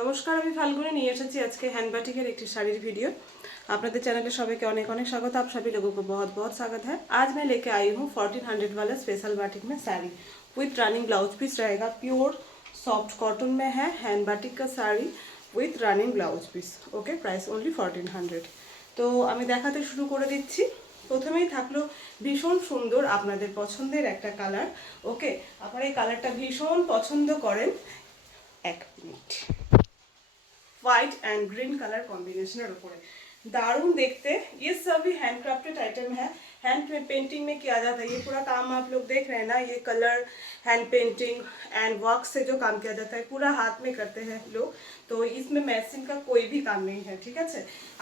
নমস্কার, আমি ফাল্গুনি নিয়ে এসেছি আজকে हैंड बाटिकेर एक শাড়ির ভিডিও। আপনাদের চ্যানেলে সবাইকে অনেক অনেক স্বাগত। आप सभी लोगों को बहुत बहुत स्वागत है। आज मैं लेके आई हूँ 1400 वाला स्पेशल बाटिक में sari with running blouse piece रहेगा। प्योर सॉफ्ट कॉटन में है, हैंड बाटिक का sari with running blouse piece. Okay, price only 1400। তো আমি দেখাতে শুরু করে দিচ্ছি। প্রথমেই থাকলো ভীষণ সুন্দর আপনাদের পছন্দের একটা কালার। ওকে, আপনারা এই কালারটা ভীষণ পছন্দ করেন। এক minute. White and green colour combination ऊपर दारुण देखते। ये सभी हैंडक्राफ्टेड आइटम है, हैंड पेंटिंग में किया जाता है। ये पूरा काम आप लोग देख रहे हैं ना, ये colour hand painting and work से जो काम किया जाता है पूरा हाथ में करते हैं लोग। तो इसमें मेसिन का कोई भी काम नहीं है। ठीक है,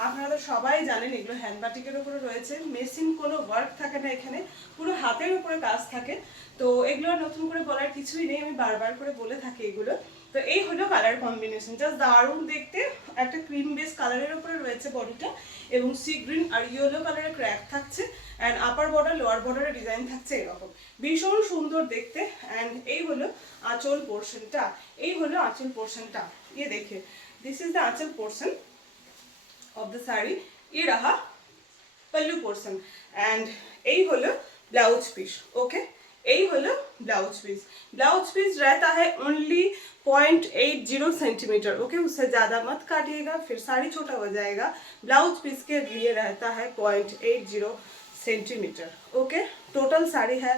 আপনারা তো সবাই জানেন এগুলো হ্যান্ড বাটিকের উপরে রয়েছে, মেশিন কোনো ওয়ার্ক থাকে না, এখানে পুরো হাতের উপরে কাজ থাকে। তো এগুলো নতুন করে বলার কিছুই নেই, আমি বারবার করে বলে থাকি এগুলো। তো এই হলো কালার কম্বিনেশন, জাস্ট দারুণ দেখতে। একটা ক্রিম বেস কালারের উপরে রয়েছে বডিটা এবং সি গ্রিন আর ইয়েলো কালারের ক্র্যাক থাকছে অ্যান্ড আপার বর্ডার লোয়ার বর্ডারের ডিজাইন থাকছে এরকম, ভীষণ সুন্দর দেখতে। অ্যান্ড এই হলো আঁচল পোর্শনটা, এই হলো আঁচল পোর্শনটা। ये देखिए, this is the anchal portion of the sari. ये रहा पल्लू पोर्शन एंड यही हलो ब्लाउज पीस। ओके, यही हलो ब्लाउज पीस। ब्लाउज पीस रहता है ओनली 0.80 सेंटीमीटर। ओके, उससे ज़्यादा मत काटिएगा, फिर साड़ी छोटा हो जाएगा। ब्लाउज पीस के लिए रहता है 0.80 सेंटीमीटर। ओके, टोटल साड़ी है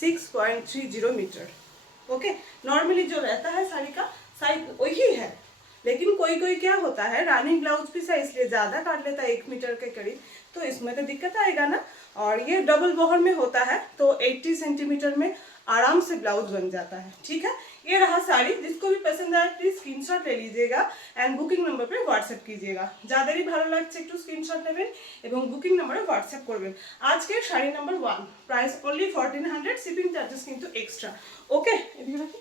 6.30 मीटर। ओके, नॉर्मली जो रहता है साड़ी का साइज वही है, लेकिन कोई कोई क्या होता है रनिंग ब्लाउज पीस है इसलिए ज़्यादा काट लेता है 1 मीटर के करीब, तो इसमें तो दिक्कत आएगा ना। और ये डबल बॉर्डर में होता है तो 80 सेंटीमीटर में आराम से ब्लाउज बन जाता है। ठीक है, ये रहा साड़ी। जिसको भी पसंद आए प्लीज स्क्रीनशॉट ले लीजिएगा एंड बुकिंग नंबर पे व्हाट्सएप कीजिएगा। যাদেরই ভালো লাগছে একটু স্ক্রিনশট নেবেন এবং বুকিং নম্বরে হোয়াটসঅ্যাপ করবেন। আজকে sari number 1, price only 1400, shipping charges কিন্তু এক্সট্রা। ওকে, এদিকে রাখি।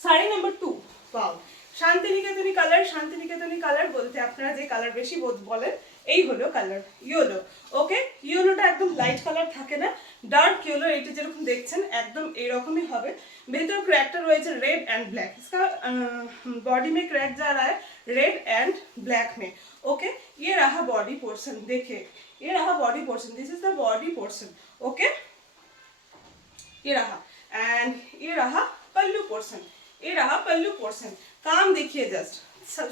শাড়ি নাম্বার 2, ওয়াও, শান্তিনিকেতনী কালার। শান্তিনিকেতনী কালার বলতে আপনারা যে কালার বেশি বলেন এই হলো কালার ইয়েলো। ওকে, ইয়েলোটা একদম লাইট কালার থাকে না, ডার্ক ইয়েলো। এটা যেরকম দেখছেন একদম এরকমই হবে। ভেতর क्रैकটা রয়েছে रेड एंड ब्लैक। इसका बॉडी में क्रैक जा रहा है रेड एंड ब्लैक में। ओके, ये रहा बॉडी पोर्शन। देखिए, ये रहा body portion, this is the body portion. Okay, ये रहा एंड ये रहा पल्लू पोर्शन। ये रहा पल्लू पोर्शन। काम देखिए, जस्ट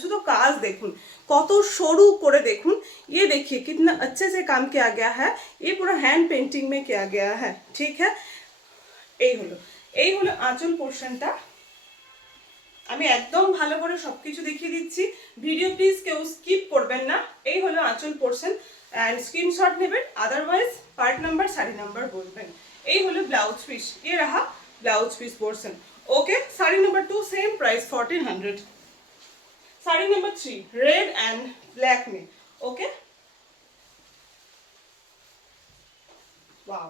শুধু কাজ দেখুন কত সরু করে দেখুন। ये देखिए कितना अच्छे से काम किया गया है, ये पूरा हैंड पेंटिंग में किया गया है। ठीक है, এই হলো আঁচল পোর্শনটা। আমি একদম ভালো করে সবকিছু দেখিয়ে দিচ্ছি, ভিডিও প্লিজ কেউ স্কিপ করবেন না। এই হলো আঁচল পোর্শন এন্ড স্ক্রিনশট নেবেন, otherwise part number sari number বলবেন। এই হলো ব্লাউজ পিস, ये रहा blouse piece portion. Okay, sari number 2 same price 1400। Sari number 3 red and black में। ओके, वाओ,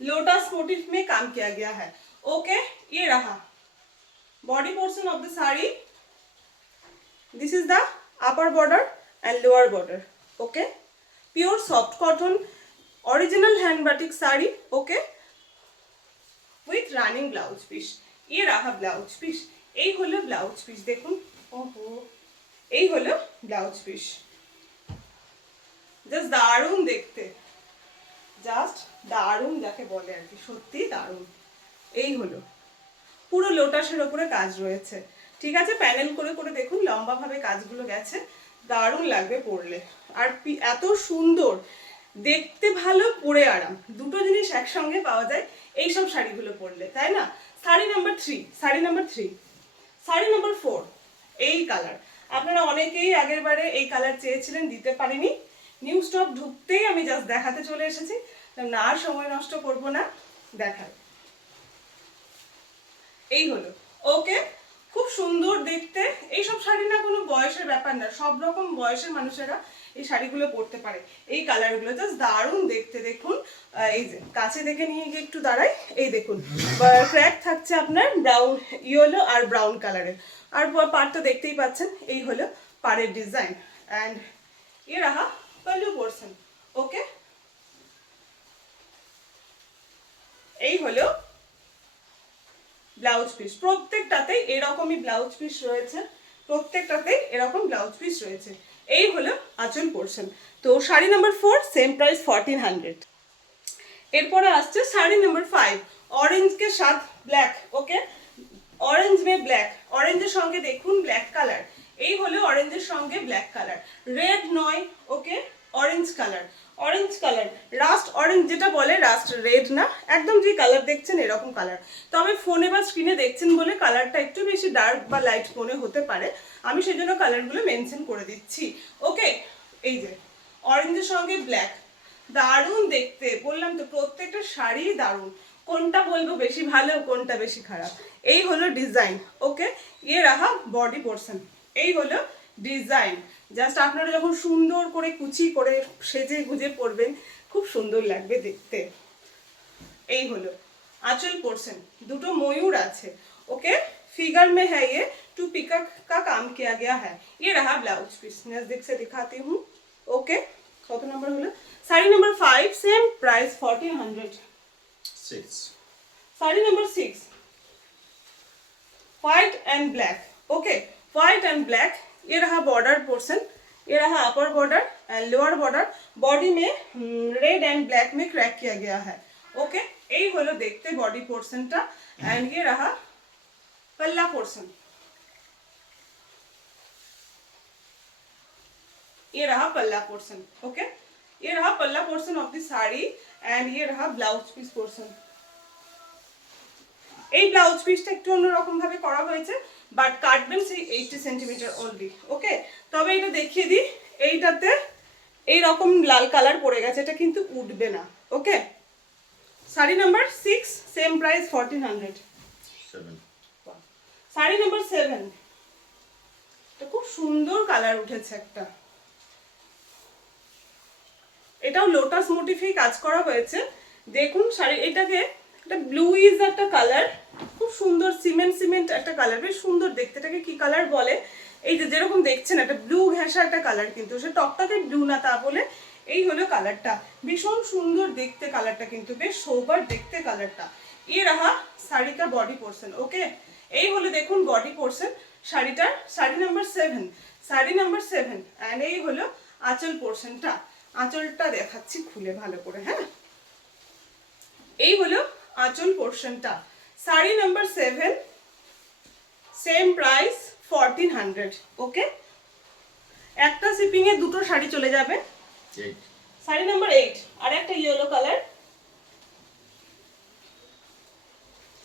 लोटस मोटिफ में काम किया गया है। ओके, ये रहा body portion of the sari. This is the upper border and lower border. Okay, pure soft cotton original hand batik sari. Okay, with running blouse piece. ये रहा ब्लाउज पीस, এই হলো ব্লাউজ পিস। দেখুন, ওহো, এই হলো ব্লাউজ পিস। জাস্ট দারুণ দেখতে, জাস্ট দারুণ যাকে বলে আর কি, সত্যি দারুণ। এই হলো পুরো লোটাসের ওপরে কাজ রয়েছে। ঠিক আছে, প্যানেল করে করে দেখুন, লম্বাভাবে কাজগুলো গেছে, দারুণ লাগবে পরলে। আর এত সুন্দর দেখতে, ভালো, পরে আরাম, দুটো জিনিস একসঙ্গে পাওয়া যায় এইসব শাড়িগুলো পরলে, তাই না। Sari number 3, sari number 3, sari number 4 এই কালার। আপনারা অনেকেই আগের বারে এই কালার চেয়েছিলেন, দিতে পারিনি। নিউ স্টক ঢুকতেই আমি জাস্ট দেখাতে চলে এসেছি, না আর সময় নষ্ট করব না, দেখার। এই হলো। ওকে, খুব সুন্দর দেখতে। এইসব শাড়ি না কোনো বয়সের ব্যাপার না, সব রকম বয়সের মানুষেরা এই শাড়িগুলো পরতে পারে। এই কালারগুলো জাস্ট দারুণ দেখতে। দেখুন, এই যে কাছে দেখে নিয়ে গিয়ে একটু দাঁড়াই, এই দেখুন ক্র্যাক থাকছে আপনার ব্রাউন, ইয়েলো আর ব্রাউন কালারের। আর পাড় তো দেখতেই পাচ্ছেন, এই হলো পাড়ের ডিজাইন অ্যান্ড ये रहा पल्लू पोर्शन। ओके, এই হলো ব্লাউজ পিস। প্রত্যেকটাতেই এরকমই ব্লাউজ পিস রয়েছে, প্রত্যেকটাতে এরকম ব্লাউজ পিস রয়েছে। এই হলো আঁচল পোর্শন। তো শাড়ি নাম্বার 4 সেম প্রাইস 1400। এরপরে আসছে শাড়ি নাম্বার 5 অরেঞ্জ কে সাথ ব্ল্যাক। ওকে, অরেঞ্জ মে ব্ল্যাক, অরেঞ্জের সঙ্গে দেখুন ব্ল্যাক কালার। এই হলো অরেঞ্জের সঙ্গে ব্ল্যাক কালার, রেড নয়, okay, orange colour. Orange colour rust orange যেটা বলে, রাস্ট রেড না, একদম যে কালার দেখছেন এরকম কালার। তবে ফোনে বা স্ক্রিনে দেখছেন বলে কালারটা একটু বেশি ডার্ক বা লাইট মনে হতে পারে, আমি সেই জন্য কালারগুলো মেনশন করে দিচ্ছি। ওকে, এই যে অরেঞ্জের সঙ্গে ব্ল্যাক, দারুণ দেখতে, বললাম তো প্রত্যেকটা শাড়ি দারুণ। কোনটা বলবো বেশি ভালো, কোনটা বেশি খারাপ, এই হলো ডিজাইন। ওকে, ইয়ে রাহা বডি পোর্শন, এই হলো ডিজাইন। জাস্ট আপনারা যখন সুন্দর করে কুচি করে সেজে গুজে পরবেন, খুব সুন্দর লাগবে দেখতে। এই হলো आंचल पोर्शन, दुटो मयूर आछे। ओके, फिगर में है ये, टू पिकअप का काम किया गया है। ये रहा ब्लाउज पीस, नजदीक से दिखाती हूँ। ओके, कत number hello? Sari number 5 same price 1400। Sari number 6 white and black. Okay, white and black, ये रहा बॉर्डर पोर्शन, ये रहा अपर border and lower border, body में रेड एंड ब्लैक में क्रैक किया गया है। ओके, এই হলো দেখতে বডি পোর্শনটা। এন্ড ये रहा पल्ला पोर्शन, ये रहा पल्ला पोर्शन। ओके, ये रहा पल्ला portion of the sari and ये रहा ब्लाउज पीस पोर्शन। এই ব্লাউজ পিসটা একটু অন্যরকম ভাবে করা হয়েছে, বাট কাটবেন সেই 80 সেন্টিমিটার অনলি। ওকে, তবে এটা দেখিয়ে দিই, এইটাতে এই রকম লাল কালার পড়ে গেছে, এটা কিন্তু উঠবে না। Okay, sari number 6 same price 1400। শাড়ি নাম্বার 7, এটা খুব সুন্দর কালার উঠেছে একটা, এটাও লোটাস মোটিফে কাজ করা হয়েছে। দেখুন শাড়ি, এটাকে একটা ব্লু ইজ একটা কালার, খুব সুন্দর সিমেন্ট সিমেন্ট একটা কালার, বেশ সুন্দর দেখতে। এটাকে কি কালার বলে? এই যে যেরকম দেখছেন একটা ব্লু ঘেঁষা একটা কালার, কিন্তু সে টকটকে ব্লু না তা বলে। এই হলো কালারটা, ভীষণ সুন্দর দেখতে কালারটা, কিন্তু বেশ সোবার দেখতে কালারটা। ये रहा শাড়ি का বডি পোর্শন। ওকে, এই হলো দেখুন বডি পোর্শন শাড়িটার, sari number 7, sari number 7। And এই হলো আঁচল পোর্শনটা, আঁচলটা দেখাচ্ছি খুলে ভালো করে। হ্যাঁ, এই হলো আঁচল পোর্শনটা, শাড়ি নাম্বার 7 সেম প্রাইস 1400। ওকে, একটা শিপিং এ দুটো শাড়ি চলে যাবে। শাড়ি নাম্বার 8 আর একটা ইয়েলো কালার,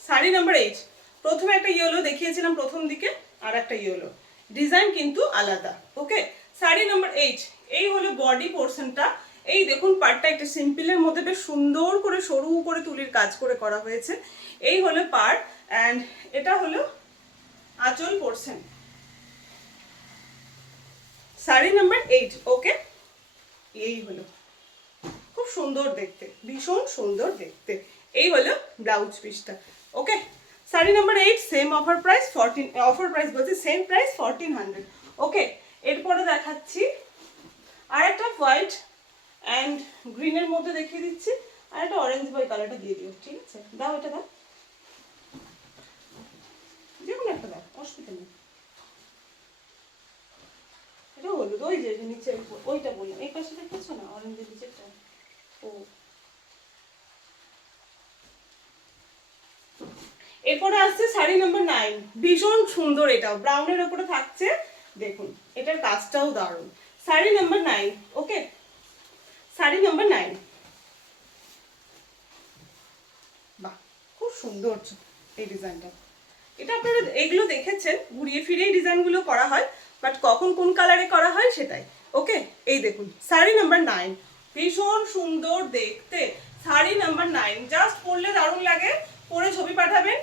শাড়ি নাম্বার 8। প্রথমে একটা ইয়েলো দেখিয়েছিলাম প্রথম দিকে, আর একটা ইয়েলো, ডিজাইন কিন্তু আলাদা। ওকে, শাড়ি নাম্বার 8, এই হলো বডি পোর্শনটা। এই দেখুন পার্টটা একটা সিম্পলের মধ্যে বেশ সুন্দর করে সরু করে তুলির কাজ করে করা হয়েছে। এই হলো পার্ট এন্ড এটা হলো আঁচল পোর্শন, শাড়ি নাম্বার 8। ওকে, এই হলো খুব সুন্দর দেখতে, ভীষণ সুন্দর দেখতে। এই হলো ব্লাউজ পিসটা। Okay, sari number 8 same offer price 14, offer price বলতে সেম প্রাইস 1400। ওকে, এরপরে দেখাচ্ছি আর একটা হোয়াইট এন্ড গ্রিনের মধ্যে দেখিয়ে দিচ্ছি, আর একটা অরেঞ্জ বই কালারটা দিয়ে দিও। ঠিক আছে, দাও এটা দাও, যেকোনো একটা দাও, অসুবিধা নেই। এটা হলুদ, ওই যে নিচে ওইটা বললাম, এই পাশে দেখেছো না অরেঞ্জের নিচেটা? ও, এরপরে আসছে শাড়ি নাম্বার 9, ভীষণ সুন্দর, এটাও ব্রাউনের উপরে থাকছে। দেখুন এটার কাজটাও দারুণ, শাড়ি নাম্বার 9। ওকে, শাড়ি নাম্বার 9, বাহ খুব সুন্দর এই ডিজাইনটা। এটা আপনারা এগুলো দেখেছেন, ঘুরিয়ে ফিরে এই ডিজাইনগুলো করা হয়, বাট কখন কোন কালারে করা হয় সেটাই। ওকে, এই দেখুন শাড়ি নাম্বার 9, ভীষণ সুন্দর দেখতে শাড়ি নাম্বার 9, জাস্ট পরলে দারুণ লাগে। পরে ছবি পাঠাবেন,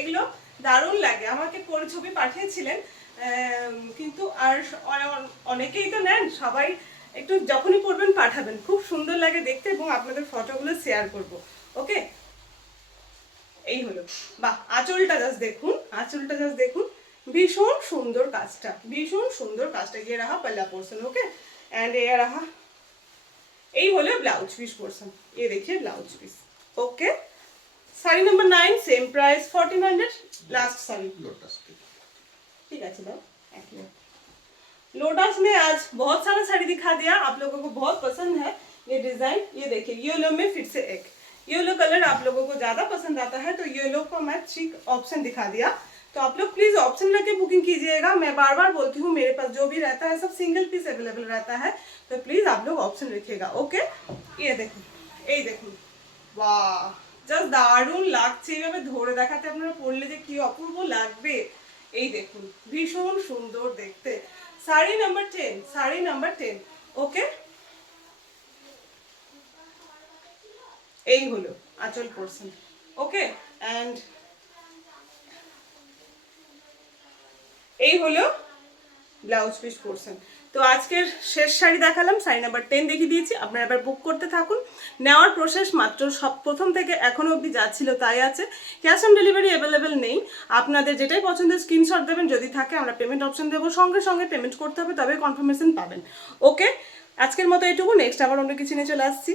এগুলো দারুণ লাগে। আমাকে পরে ছবি পাঠিয়েছিলেন, কিন্তু আর অনেকেই তো নেন, সবাই একটু যখনই পরবেন পাঠাবেন, খুব সুন্দর লাগে দেখতে এবং আপনাদের ফটোগুলো শেয়ার করব। ওকে, এই হলো, বাহ আঁচলটা জাস্ট দেখুন, আঁচলটা জাস্ট দেখুন, ভীষণ সুন্দর কাজটা, ভীষণ সুন্দর কাজটা। ये रहा पल्ला पोर्शन। ओके, एंड ये रहा, এই হলো ব্লাউজ পিস পোর্শন। ये देखिए blouse piece. Okay, sari number 9 same price 1400। Last sari, lotus, ঠিক আছে দাও लोटस में आज बहुत सारा साड़ी दिखा दिया, आप लोगों को बहुत पसंद है ये डिजाइन। ये देखिए येलो में फिर से एक येलो कलर आप लोगों को ज्यादा पसंद आता है, तो येलो को मैं 3 ऑप्शन दिखा दिया। तो आप लोग प्लीज ऑप्शन लेके बुकिंग कीजिएगा। मैं बार बार बोलती हूँ मेरे पास जो भी रहता है सब सिंगल पीस अवेलेबल रहता है, तो प्लीज आप लोग ऑप्शन रखिएगा। ओके, ये देखो, ये देखो, वाह জাস্ট দারুণ লাগছে। এইভাবে ধরে দেখাতে আপনারা পরলে যে কি অপূর্ব লাগবে। এই দেখুন ভীষণ সুন্দর দেখতে। Sari number 10, sari number 10। ওকে, এই হলো আঁচল পোর্শন। ওকে, এন্ড এই হলো ব্লাউজ পিস পোর্শন। তো আজকের শেষ শাড়ি দেখালাম, শাড়ি নাম্বার 10 দেখিয়ে দিয়েছি। আপনারা এবার বুক করতে থাকুন। নেওয়ার প্রসেস মাত্র সব প্রথম থেকে এখনো অবধি যা ছিল তাই আছে। ক্যাশ অন ডেলিভারি অ্যাভেলেবেল নেই। আপনাদের যেটাই পছন্দের স্ক্রিনশট দেবেন, যদি থাকে আমরা পেমেন্ট অপশন দেবো, সঙ্গে সঙ্গে পেমেন্ট করতে হবে, তবে কনফার্মেশন পাবেন। ওকে, আজকের মতো এটুকু। নেক্সট আবার অন্য কিছু নিয়ে চলে আসছি।